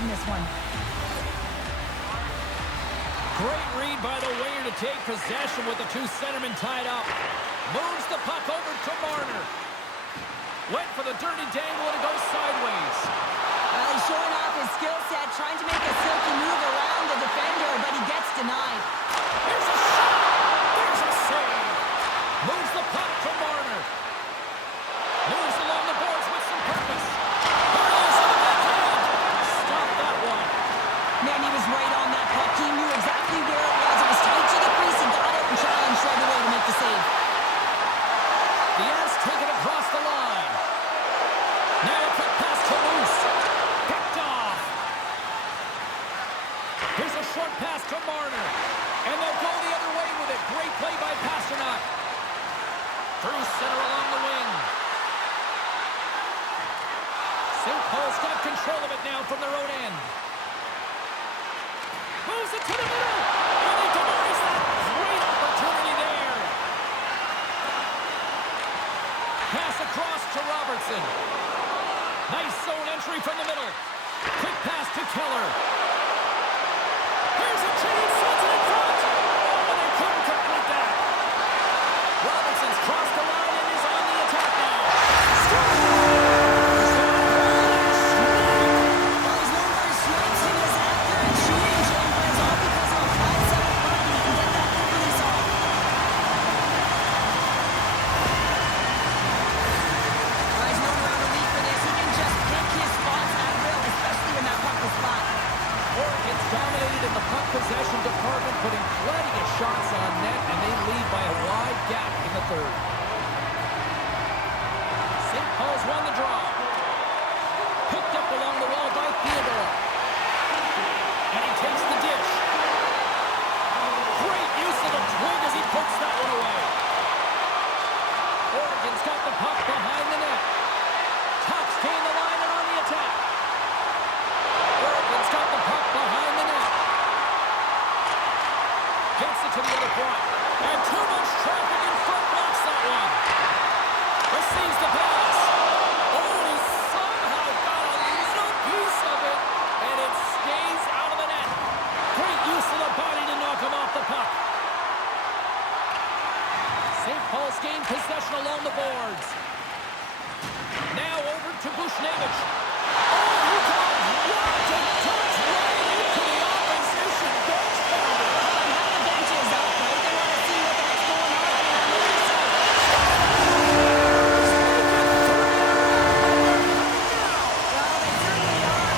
in this one. Great read by the winger to take possession with the two centermen tied up. Moves the puck over to Marner. Went for the dirty dangle and it goes sideways. Well, he's showing off his skill set, trying to make a silky move around the defender, but he gets denied. Here's a shot! There's a save! Moves the puck to Marner. Moves along the boards with some purpose. There it is on the backhand! Stop that one. Man, he was right on that puck. He knew exactly where it was. It was tight to the crease. He got it and challenged right away to make the save. The Avs take it across the line. Now a quick pass to Moose. Picked off. Here's a short pass to Marner. And they'll go the other way with it. Great play by Pastrnak. Through center along the wing. St. Paul's got control of it now from their own end. Moves it to the middle. And they denies that. Great opportunity there. Pass across to Robertson. Nice zone entry from the middle. Quick pass to Keller. Here's a chance. Sends it in front. Oh, they couldn't complete that. Robertson's crossed the line and is on the attack now. Well, he's known for his snipes and his accurate shooting, Jim, but it's all because of a flat center puck, and he can get that quick release off. Well, he's known around the league for this. He can just pick his spots at will, especially when that puck is flat. Oregon's dominated in the puck possession department, putting plenty of shots on net, and they lead by a wide gap in the third. St. Paul's won the draw. Picked up along the wall by Theodore. And he takes the dish. Great use of the twig as he puts that one away. Oregon's got the puck behind the net. Tucks gain the line and on the attack. Oregon's got the puck behind the net. Gets it to the other point. And too much traffic in front blocks that one. Receives the pass. Oh, he somehow got a little piece of it, and it stays out of the net. Great use of the body to knock him off the puck. St. Paul's gained possession along the boards. Now over to Bushnevich. Oh, he got rocked and touched right into the opposition bench bounder. Now the bench is up, right? They want to see what the heck's going on. Well, they certainly are.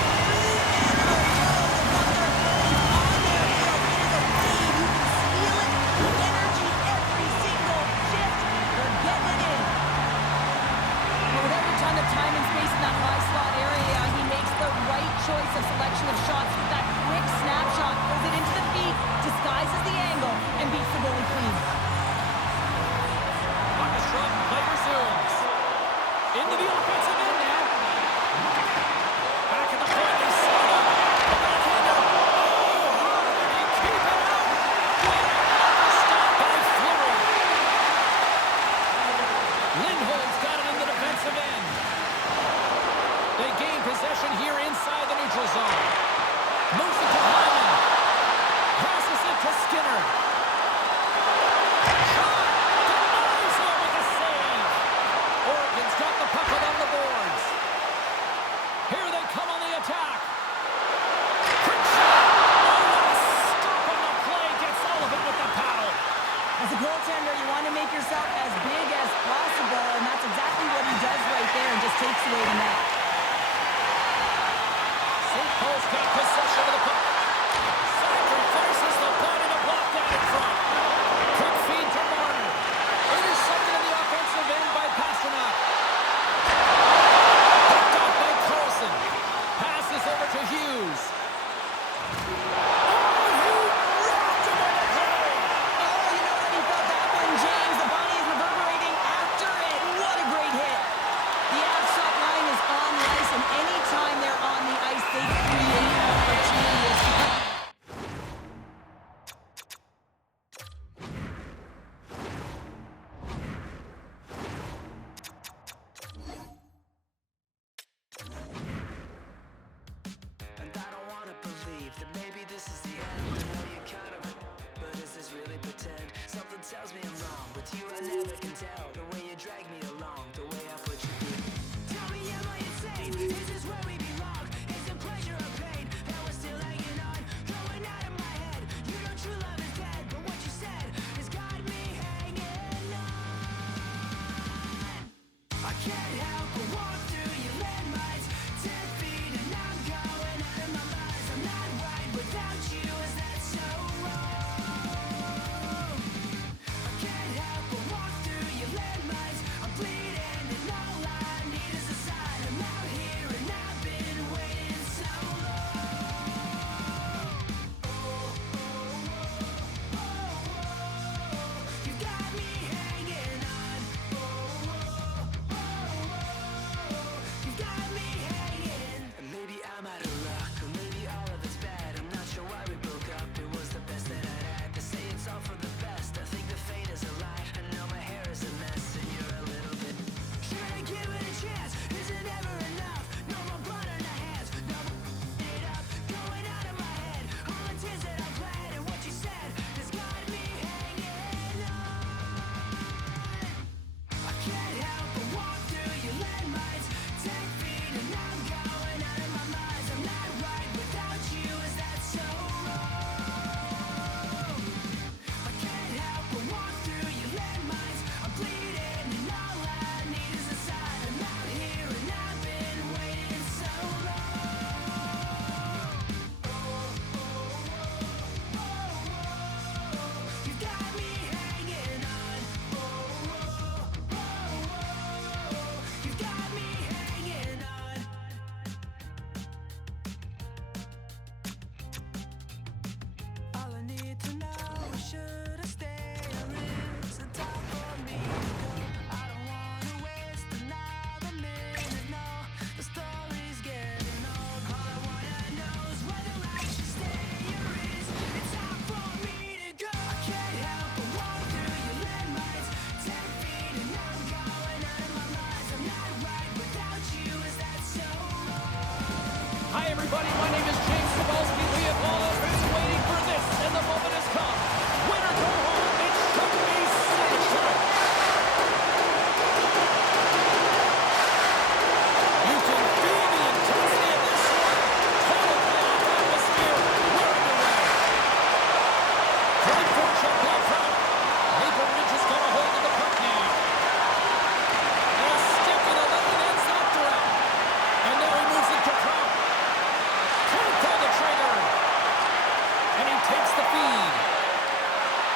With every ton of time and space in that high slot area, he makes the right choice of selection of shots with that quick snapshot, pulls it into the feet, disguises the angle, and beats the goalie clean. Puck is dropped, play resumes. Into the offensive end now. Back at the point, they slide up. The backhander. Oh, hard, and he keep it out. Stop by Fleury. Lindholm's got it in the defensive end. They gain possession here inside the neutral zone. Moves it to Hyman. Passes it to Skinner. Shot! Denies him with a save. Oregon's got the puck along the boards. Here they come on the attack. Quick shot! Oh, stop on the play. Gets all of it with the paddle. As a goaltender, you want to make yourself as big as possible, and that's exactly what he does right there and just takes away the net. St. Paul's got possession of the puck. Sacrifices the body to block that in front. Quick feed to Marner. Intercepted in the offensive end by Pastrnak. Picked off by Carlson. Passes over to Hughes. Oh, he rocked him on the play. Oh, you know what? He felt that one, James. The body is reverberating after it. What a great hit. The Avs top line is on the ice, and anytime they're on the ice, they create opportunities.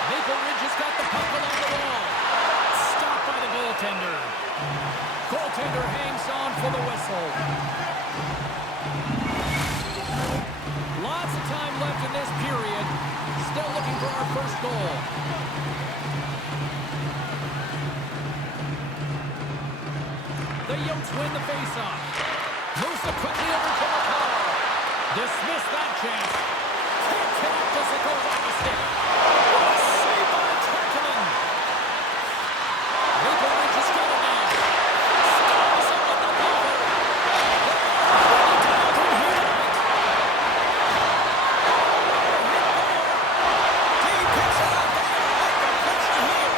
Maple Ridge has got the puck along the wall. Stopped by the goaltender. Goaltender hangs on for the whistle. Lots of time left in this period. Still looking for our first goal. The Yotes win the faceoff. Moves it quickly over to McCall. Dismiss that chance. Can't connect as it goes off the stick. What a save by Tekkonen. Maple Ridge has got it now. Stops him with the cover. He picks it up there like a pitcher here.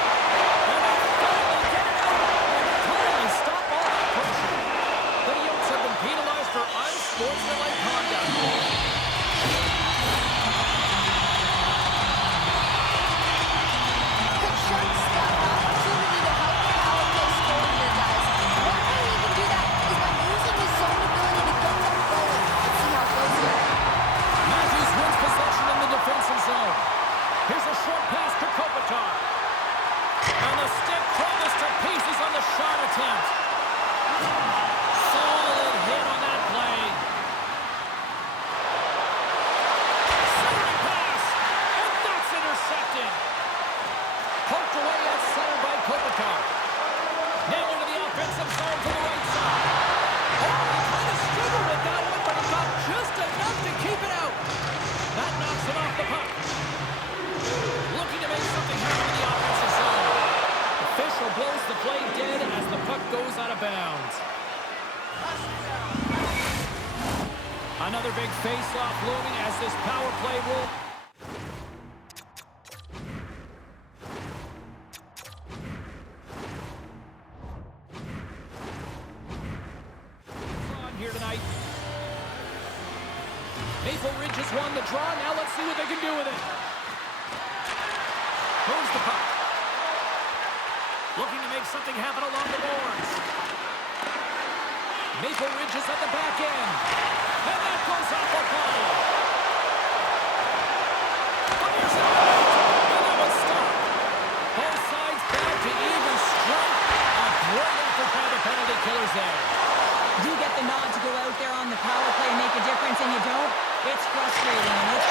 And they finally get it out and finally stop all that pressure. The Yotes have been penalized for unsportsmanlike conduct. The Sharks got an opportunity to help the power play score here, guys. One way he can do that is by using his zone ability to get them going. Let's see how it goes here. Matthews wins possession in the defensive zone. Here's a short pass to Kopitar. And the stick crumbles to pieces on the shot attempt. Solid hit on that play. Centering pass. And that's intercepted. Poked away at center by Kopitar. Now into the offensive zone to the right side. Oh, he kind of struggled with that one, but he got just enough to keep it out. That knocks him off the puck. Looking to make something happen in the offensive zone. Official blows the play dead as the puck goes out of bounds. Another big face-off looming as this power play will... here tonight. Maple Ridge has won the draw. Now let's see what they can do with it. Moves the puck. Looking to make something happen along the boards. Maple Ridge is at the back end. And that goes off the ball. Fires it out. And that was stopped. Both sides back to even strength. A great effort by the penalty killers there. You get the nod to go out there on the power play and make a difference, and you don't. It's frustrating, and it's...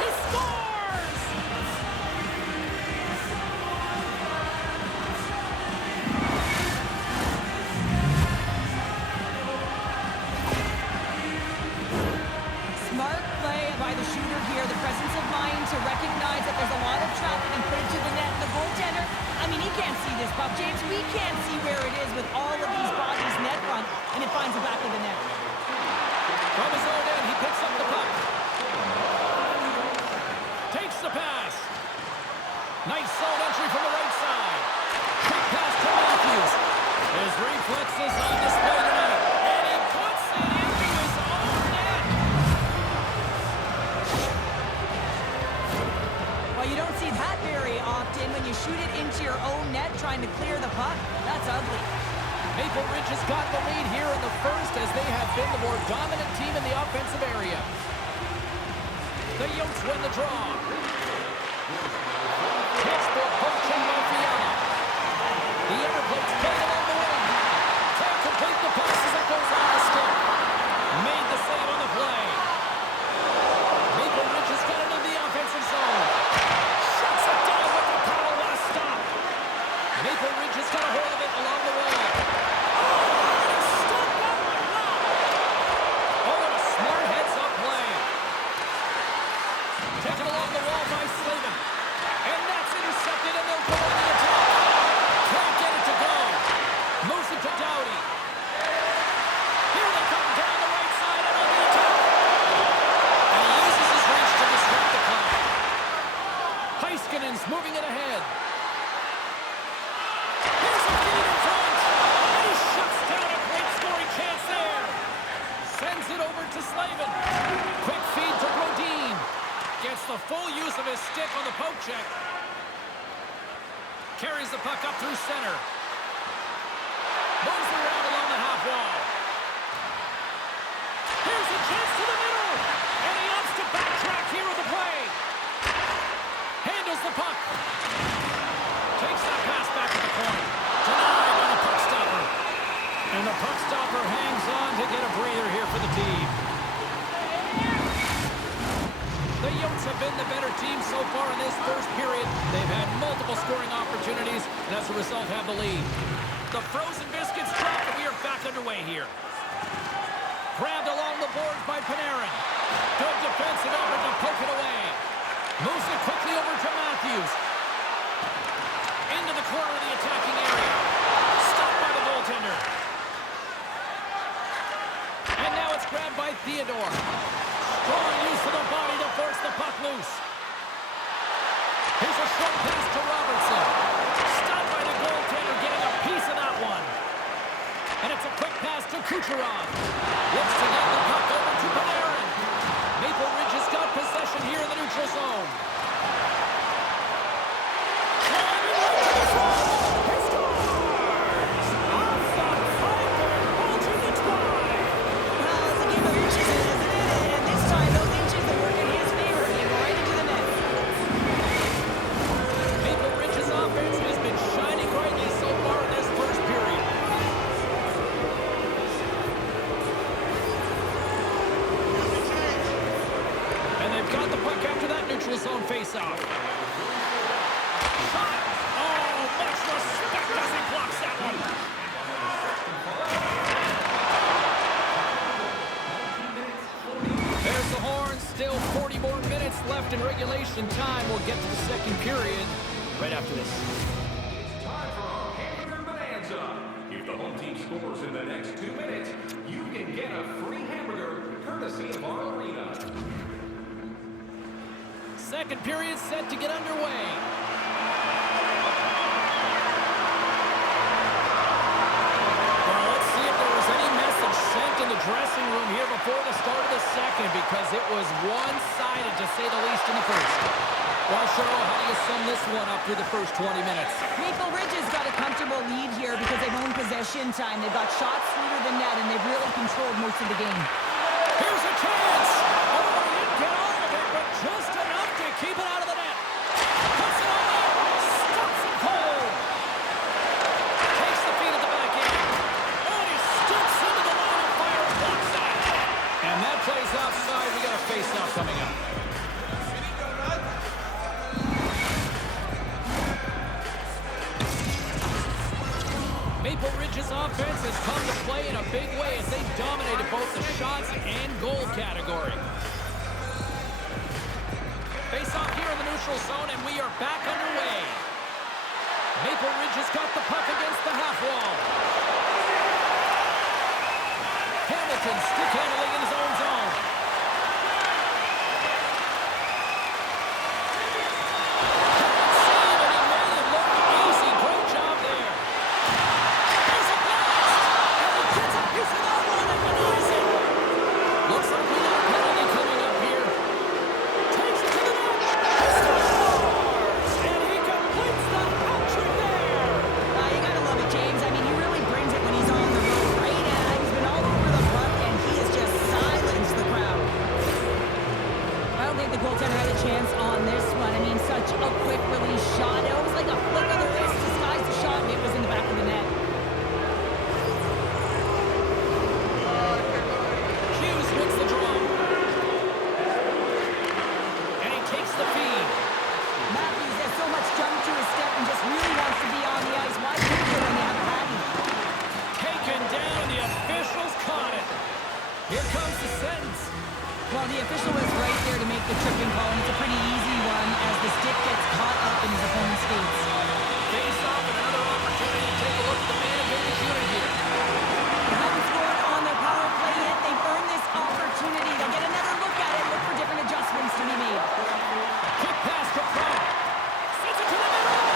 He scores! Smart play by the shooter here. The presence of mind to recognize that there's a lot of traffic and put it to the net. The goaltender, I mean, he can't see this puck, James. We can't see where it is with all of these bodies net front, and it finds the back of the net. From his own end, he picks up the puck. Takes the pass. Nice zone entry from the right side. Quick pass to Matthews. His reflexes on display tonight. And he puts it into his own net. Well, you don't see that very often when you shoot it into your own net trying to clear the puck. That's ugly. Maple Ridge has got the lead here in the first as they have been the more dominant team in the offensive area. The Yotes win the draw. Pittsburgh poaching by Fiala. The Everblades played along the wing. Can't complete the pass as it goes on the stick. Made the save on the play. Maple Ridge has got it in the offensive zone. Shuts it down with the power. What a stop. Maple Ridge has got a hold of it along the wall. Taken along the wall by Slavin. And that's intercepted, and they'll go on the attack. Can't get it to go. Moves it to Doughty. Here they come down the right side and on the attack. And he uses his reach to disrupt the play. Heiskanen's moving it ahead. Here's a feed in front. And he shuts down a great scoring chance there. Sends it over to Slavin. Quick feed to Brodin. Gets the full use of his stick on the poke check. Carries the puck up through center. Moves it around along the half wall. Here's a chance to the middle. And he opts to backtrack here with the play. Handed Here's the puck. Takes that pass back to the point. Denied by the puck stopper. And the puck stopper hangs on to get a breather here for the team. The Yotes have been the better team so far in this first period. They've had multiple scoring opportunities, and as a result have the lead. The frozen biscuits drop, and we are back underway here. Grabbed along the boards by Panarin. Good defensive effort to poke it away. Moves it quickly over to Matthews. Into the corner of the attacking area. Stopped by the goaltender. And now it's grabbed by Theodore. Strong use of the body to force the puck loose. Here's a short pass to Robertson. Stopped by the goaltender, getting a piece of that one. And it's a quick pass to Kucherov. Looks to get the puck over to Panarin. Maple Ridge has got possession here in the neutral zone. Climbing right to the front. He scores! Off the Piper, alternate try. Well, it's a game of inches, isn't it? And this time, those inches that work in his favor came right into the net. Maple Ridge's offense has been shining brightly so far in this first period. And they've got the puck after that neutral zone faceoff. Shot! Oh, much respect as he blocks that one. There's the horn. Still 40 more minutes left in regulation time. We'll get to the second period right after this. It's time for our Hamburger Bonanza. If the home team scores in the next 2 minutes, you can get a free hamburger courtesy of our arena. Second period set to get underway. Well, let's see if there was any message sent in the dressing room here before the start of the second, because it was one-sided, to say the least, in the first. Well, Cheryl, how do you sum this one up through the first 20 minutes? Maple Ridge has got a comfortable lead here because they've owned possession time. They've got shots through to the net, and they've really controlled most of the game. Here's a chance! Oh, he didn't get all of it, but just enough to keep it out of the net. Puts it on there, stops it cold. Takes the feed at the back end. Oh, he stoops into the line of fire and blocks that. And that plays outside. We got a face-off coming up. Maple Ridge's offense has come to play in a big way as they dominated both the shots and goal category. Face off here in the neutral zone, and we are back underway. Maple Ridge has got the puck against the half wall. Hamilton stick handling in his own zone. Save, and he made it look easy. Great job there. There's a blast, and he gets a piece of that one and denies it. Looks like we got a penalty coming up here. Takes it to the net. Scores! And he completes the hat trick there. You gotta love it, James. I mean, he really brings it when he's on the road, right? He's been all over the puck, and he has just silenced the crowd. I don't think the goaltender had a chance on this one. I mean, such a quick release shot. It was like a flick of the wrist disguised the shot, and it was in the back of the net. Hughes wins the draw. And he takes the feed. Matthews has so much jump to his step and just really wants to be on the ice. Why couldn't you when you have a Patty? Taken down, the officials caught it. Here comes the sentence. Well, the official was right there to make the tripping call, and it's a pretty easy one as the stick gets caught up in his opponent's skates. Face off and another opportunity to take a look at the man advantage unit here. They haven't scored on their power play yet. They've earned this opportunity. They'll get another look at it, look for different adjustments to be made. Quick pass to Pratt. Sends it to the middle.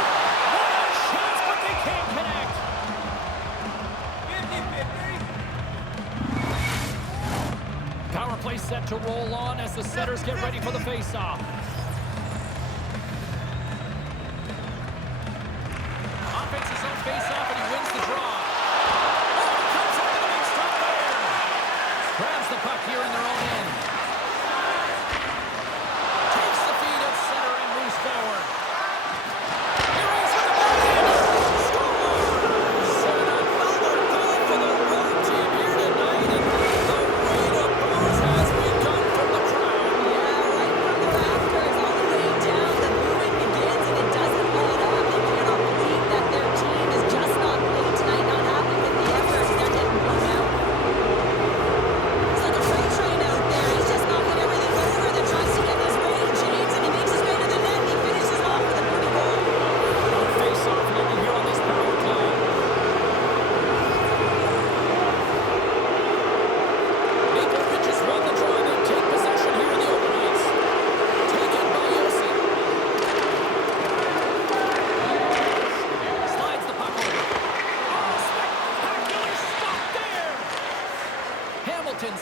What a chance, but they can't connect. 50-50. Power play set to roll on as the setters get ready for the face-off. Offense is on face-off, and he wins the draw. Oh, he comes up with a big stop there. Grabs the puck here in their own end. Takes the feed at center and moves forward.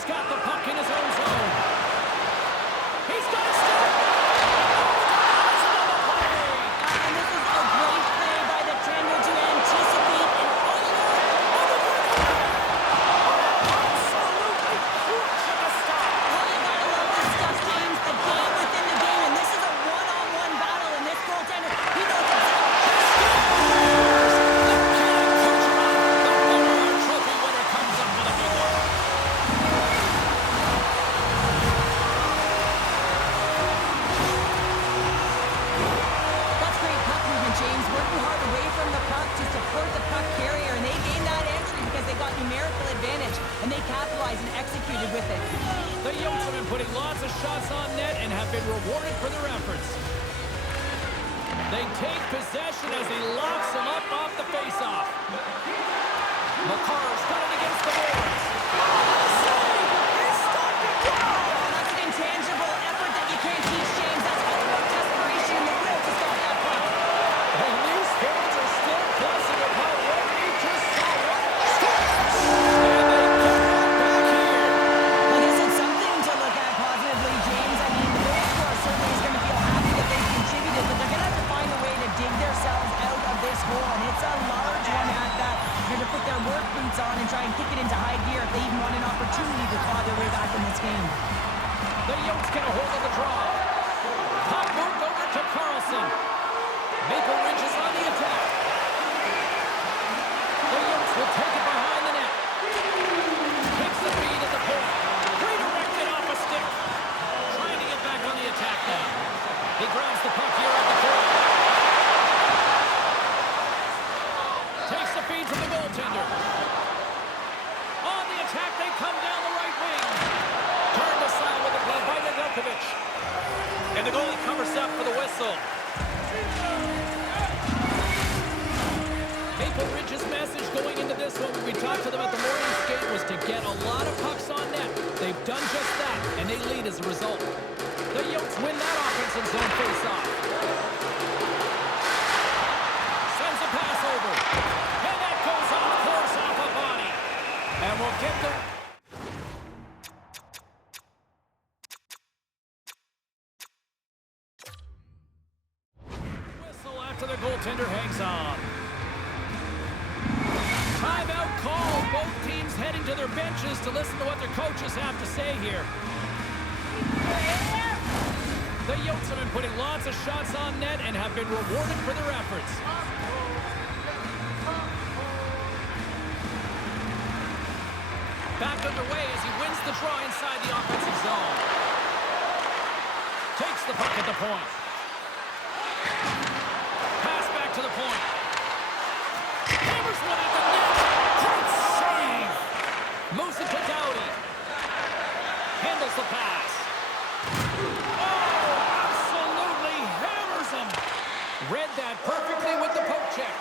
He's got the puck in his own zone. He's got a stick. And this is a great play by the Tender to anticipate and Absolutely huge at the stop. oh, you gotta love this stuff, James. The game within the game, and this is a one-on-one battle, and this goaltender, he knows Trophy winner comes up with a big one. That's great puck movement, James. Working hard away from the puck to support the puck carrier, and they gained that entry because they got numerical advantage, and they capitalized and executed with it. The Yotes have been putting lots of shots on net and have been rewarded for their efforts. They take possession as he locks him up off the faceoff. Makar's got it against the boards. That's an intangible effort that you can't teach, James. That's utter desperation and the will to stop that puck. And these fans are still blessing of how well he just saw it. And they get it back here. Well, I guess it's something to look at positively, James. I mean, the goal scorer certainly is going to feel happy that they've contributed, but they're going to have to find a way to dig themselves out of this hole, and it's a large one at that. They're going to put their work boots on and try and kick it into high gear if they even want an opportunity to claw their way back in this game. The Yotes get a hold of the draw. Puck moved over to Carlson. Maple Ridge is on the attack. The Yotes will take it behind the net. Takes the feed at the point. Redirected off a stick. Trying to get back on the attack now. He grabs the puck here at the point. Takes the feed from the goaltender. On the attack, they come down the right wing. Turned aside with a glove by Nedeljkovic. And the goalie covers up for the whistle. Maple Ridge's message going into this one when we talked to them at the morning skate was to get a lot of pucks on net. They've done just that, and they lead as a result. The Yotes win that offensive zone face-off. Sends a pass over. And that goes off course off a body. And we'll get the... whistle after the goaltender hangs on. Timeout call. Both teams heading to their benches to listen to what their coaches have to say here. The Yotes have been putting lots of shots on net and have been rewarded for their efforts. Back underway as he wins the draw inside the offensive zone. Takes the puck at the point. Pass back to the point. Hammers one at the net. Great save. Moves it to Doughty. Handles the pass. Oh, absolutely hammers him. Read that perfectly with the poke check.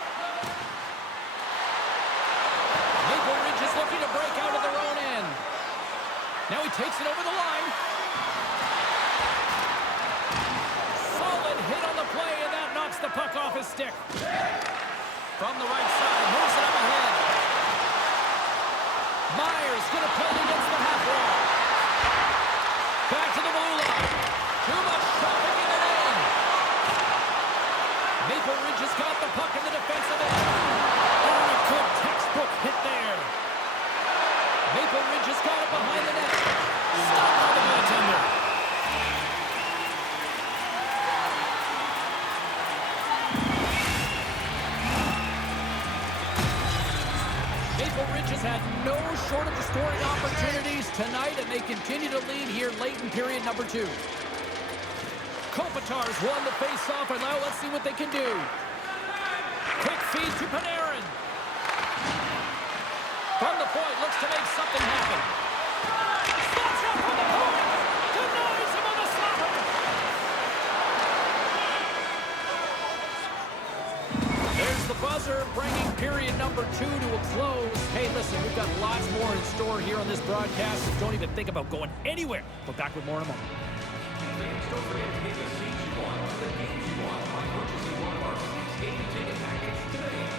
Maple Ridge is looking to break out of their own end. Now he takes it over the line. Solid hit on the play, and that knocks the puck off his stick. From the right side, moves it up ahead. Myers going to play it against the half wall. Back to the blue line. Too much traffic in the lane. Maple Ridge has got the puck in the defensive end. Oh, a good textbook hit there. Maple Ridge has got it behind the net. Stopped by the goaltender. Maple Ridge has had no shortage of scoring opportunities tonight, and they continue to lead here late in period number 2. Kopitar's won the face-off, and now let's see what they can do. Quick feed to Panarin. From the point, looks to make something happen. Slots up from the point. Denies him on the slapper. There's the buzzer, bringing period number 2 to a close. Hey, listen, we've got lots more in store here on this broadcast, so don't even think about going anywhere. We're back with more in a moment. Don't forget to get the seats you want, the games you want by purchasing one of our skating ticket package today.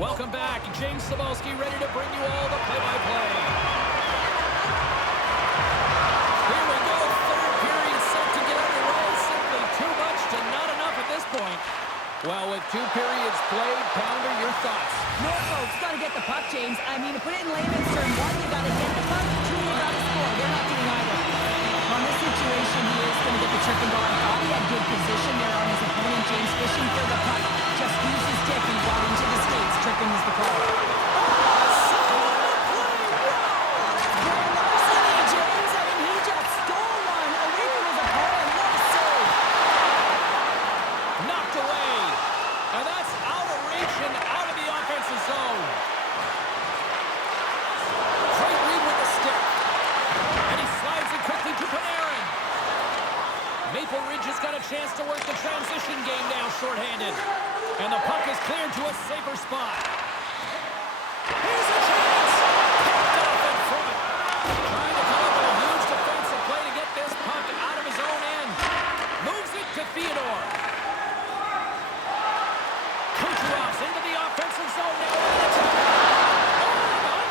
Welcome back. James Cybulski ready to bring you all the play-by-play. Here we go. Third period set to get underway. Simply too much to not enough at this point. Well, with 2 periods played, Pounder, your thoughts? Norfolk's got to get the puck, James. I mean, to put it in layman's terms, 1, you got to get the puck, 2, you got to score. They're not doing either. On this situation, he is going to get the trick and go. I thought he had good position there on his opponent. James fishing for the puck. Just used his stick and got into the skates. Tripping is the call. Larceny, James. I mean, he just stole one away from his opponent. What a save. Knocked away. And that's out of reach and out of the offensive zone. Great read with the stick. And he slides it quickly to Panarin. Maple Ridge has got a chance to work the transition game now shorthanded. And the puck is cleared to a safer spot. Here's a chance. Picked off in front. Trying to come up with a huge defensive play to get this puck out of his own end. Moves it to Theodore. Kucherov's into the offensive zone now.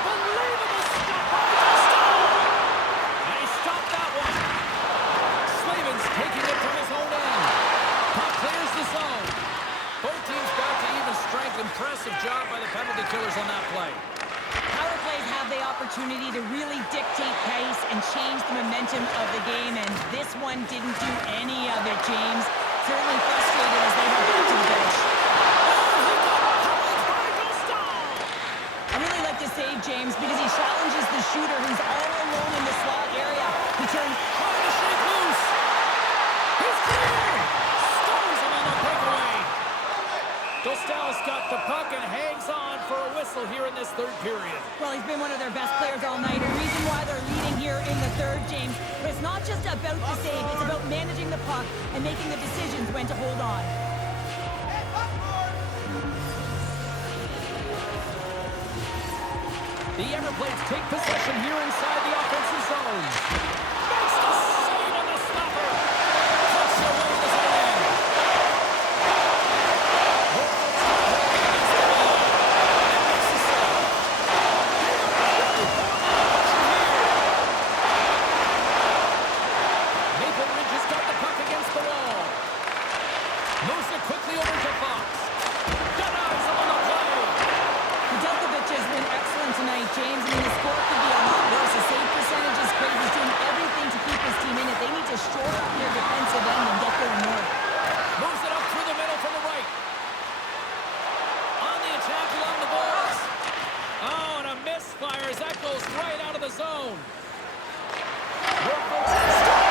Unbelievable stop by Gustav. And he stopped that one. Slavens taking it from his own end. Puck clears the zone. Both teams back to even strength. Impressive job by the penalty killers on that play. Power plays have the opportunity to really dictate pace and change the momentum of the game, and this one didn't do any of it, James. Certainly frustrated as they head back to the bench. I really like this save, James, because he challenges the shooter who's all alone in the slot area. He turns Trying to shake loose. He's clear. Stones him on the breakaway. Dostal's got the puck and hangs on for a whistle here in this third period. Well, he's been one of their best players all night. A reason why they're leading here in the third, James. But it's not just about the save. It's about managing the puck and making the decisions when to hold on. The Everblades take possession here inside the offensive zone. Makes the save on the stopper. Puts it away in his own end. Norfolk's got the play against the wall. And makes the save. Maple Ridge has got the puck against the wall. Moves it quickly over to Fox. Denies him on the play. Nedeljkovic has been excellent tonight, James. I mean, the score could be a lot worse. The save percentage is great. He's doing everything to keep his team in it. They need to shore up their defensive end and get going north. Moves it up through the middle from the right. On the attack along the boards. Oh, and a misfire as that goes right out of the zone. Norfolk's in scores.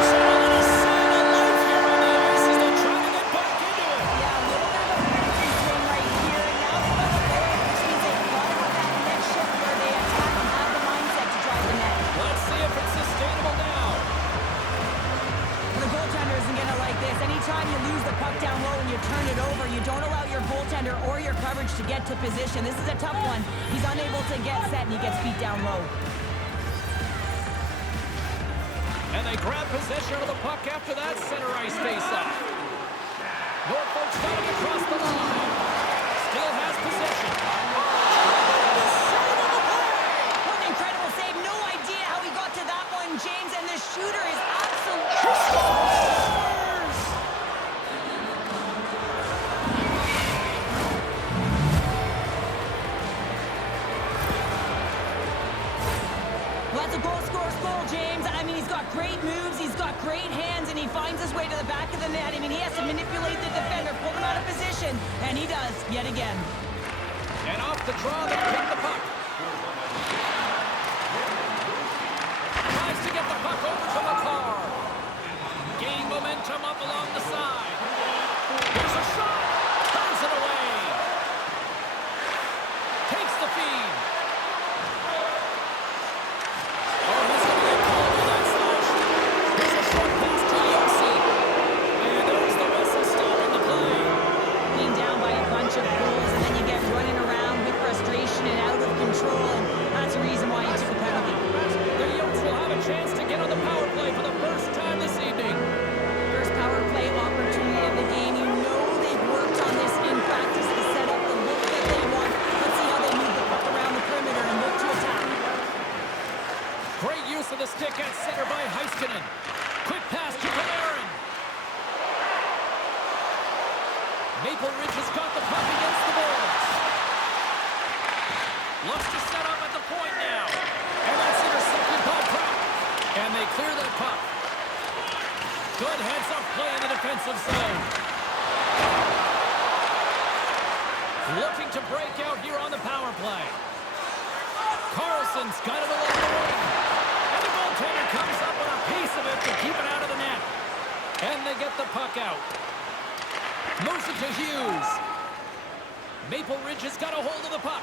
So a little sign of life here on the ice as they try to get back into it. Yeah, a little bit of a momentum swing right here. And now they've got a goal, which means they've got to have that next shift where they attack and have the mindset to drive the net. Let's see if it's sustainable now. The goaltender isn't going to like this. Anytime you lose the puck down low and you turn it over, you don't allow your goaltender or your coverage to get to position. This is a tough one. He's unable to get set and he gets beat down low. And they grab possession of the puck after that center ice face-off. Norfolk's got it across the line. Still has possession. The save on the play! What an incredible save. No idea how he got to that one, James. And the shooter is absolutely... Well, that's a goal scorer's goal, James. I mean, he's got great moves, he's got great hands, and he finds his way to the back of the net. I mean, he has to manipulate the defender, pull him out of position, and he does, yet again. And off the draw, they pick the puck. Tries to get the puck over to Makar. Gain momentum up along the side. Here's a shot. Turns it away. Takes the feed. Oh, he's going to get called for that slash. Here's a short pass to Yossi. And there's the whistle stopping the play. Being down by a bunch of goals, and then you get running around with frustration and out of control. Great use of the stick at center by Heiskanen. Quick pass to Panarin. Maple Ridge has got the puck against the boards. Looks to set up at the point now. And that's intercepted by Pratt. And they clear that puck. Good heads-up play in the defensive zone. Looking to break out here on the power play. Carlson's got it along the wing. And the goaltender comes up with a piece of it to keep it out of the net. And they get the puck out. Moves it to Hughes. Maple Ridge has got a hold of the puck.